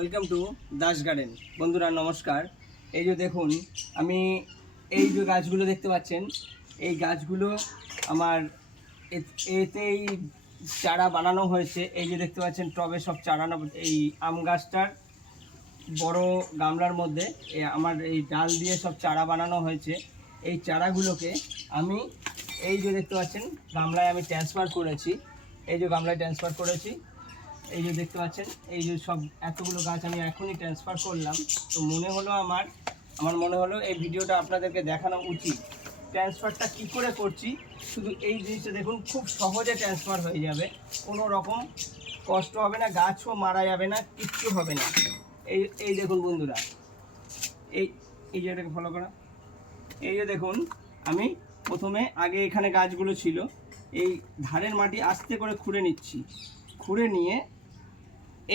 Welcome to Das garden বন্ধুরা, নমস্কার। এই যে দেখুন, আমি এই যে গাছগুলো দেখতে পাচ্ছেন, এই গাছগুলো আমার এতেই চারা বানানো হয়েছে। এই যে দেখতে পাচ্ছেন, টবে সব চারানো এই আম গাছটার বড় গামলার মধ্যে আমার এই ডাল দিয়ে সব চারা বানানো হয়েছে। এই চারাগুলোকে আমি এই যে দেখতে পাচ্ছেন, গামলায় আমি ট্রান্সফার করেছি। এই যে গামলায় ট্রান্সফার করেছি। এই যে দেখতে পাচ্ছেন, এই যে সব এতগুলো গাছ আমি এখনই ট্রান্সফার করলাম। তো মনে হলো আমার আমার মনে হলো এই ভিডিওটা আপনাদেরকে দেখানো উচিত। ট্রান্সফারটা কি করে করছি? শুধু এই জিনিসটা দেখুন, খুব সহজে ট্রান্সফার হয়ে যাবে। কোনো রকম কষ্ট হবে না, গাছও মারা যাবে না, কিচ্ছু হবে না। এই এই দেখুন বন্ধুরা, এই এই জায়গাটাকে ফলো করা। এই যে দেখুন, আমি প্রথমে আগে এখানে গাছগুলো ছিল, এই ধারের মাটি আস্তে করে খুঁড়ে নিচ্ছি। খুঁড়ে নিয়ে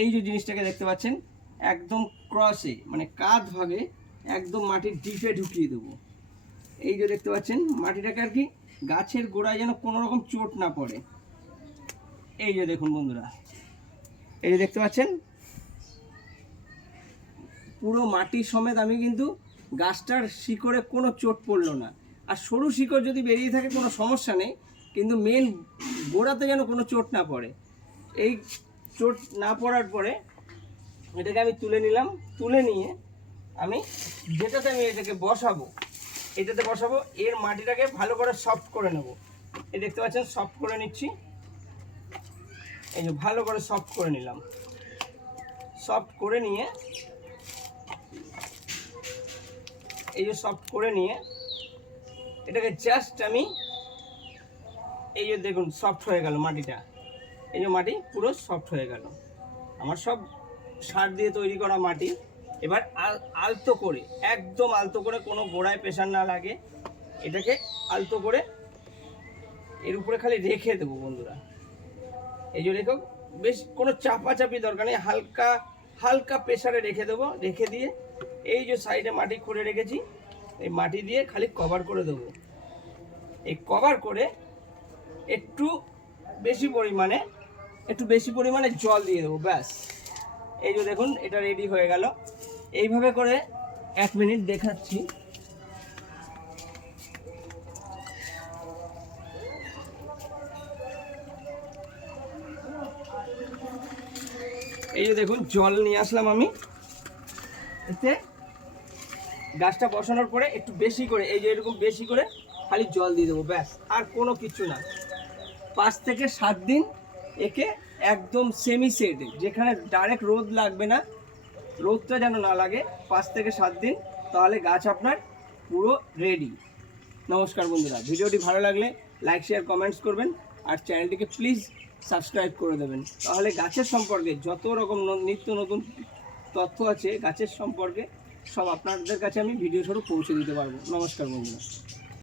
এই যে জিনিসটাকে দেখতে পাচ্ছেন, একদম ক্রসে মানে কাঁধ ভাগে একদম মাটির ডিপে ঢুকিয়ে দেবো। এই যে দেখতে পাচ্ছেন, মাটিটাকে আর কি গাছের গোড়ায় যেন কোনো রকম চোট না পড়ে। এই যে দেখুন বন্ধুরা, এই যে দেখতে পাচ্ছেন, পুরো মাটি সমেত আমি কিন্তু গাছটার শিকড়ে কোনো চোট পড়ল না। আর সরু শিকড় যদি বেরিয়ে থাকে কোনো সমস্যা নেই, কিন্তু মেন গোড়াতে যেন কোনো চোট না পড়ে। এই চোট না পড়ার পরে এটাকে আমি তুলে নিলাম, তুলে নিয়ে আমি যেটাতে আমি এটাকে বসাবো, এটাতে বসাবো, এর মাটিটাকে ভালো করে সফট করে নেব। এই দেখতে পাচ্ছেন সফট করে নিচ্ছি। এই যে ভালো করে সফট করে নিলাম। সফট করে নিয়ে, এই যে সফট করে নিয়ে, এটাকে জাস্ট আমি, এই যে দেখুন সফট হয়ে গেল মাটিটা। এই যে মাটি পুরো সফট হয়ে গেল। আমার সব সার দিয়ে তৈরি করা মাটি, এবার আল আলতো করে, একদম আলতো করে কোনো গোড়ায় প্রেশার না লাগে, এটাকে আলতো করে এর উপরে খালি রেখে দেবো বন্ধুরা। এই যে রেখো, বেশ কোনো চাপাচাপি দরকার নেই, হালকা হালকা প্রেশারে রেখে দেবো, রেখে দিয়ে এই যে সাইডে মাটি খুঁড়ে রেখেছি, এই মাটি দিয়ে খালি কভার করে দেবো। এই কভার করে একটু বেশি পরিমাণে একটু বেশি পরিমাণে জল দিয়ে দেবো, ব্যাস। এই যে দেখুন, এটা রেডি হয়ে গেল। এইভাবে করে এক মিনিট দেখাচ্ছি। এই যে দেখুন, জল নিয়ে আসলাম আমি। এতে গাছটা বসানোর পরে একটু বেশি করে, এই যে এরকম বেশি করে খালি জল দিয়ে দেবো, ব্যাস। আর কোনো কিছু না। পাঁচ থেকে সাত দিন একে একদম সেমি সেটে যেখানে ডাইরেক্ট রোদ লাগবে না, রোদটা যেন না লাগে, পাঁচ থেকে সাত দিন, তাহলে গাছ আপনার পুরো রেডি নমস্কার বন্ধুরা, ভিডিওটি ভালো লাগলে লাইক শেয়ার কমেন্টস করবেন, আর চ্যানেলটিকে প্লিজ সাবস্ক্রাইব করে দেবেন। তাহলে গাছের সম্পর্কে যত রকম নিত্য নতুন তথ্য আছে, গাছের সম্পর্কে সব আপনাদের কাছে আমি ভিডিও স্বরূপ পৌঁছে দিতে পারব। নমস্কার বন্ধুরা।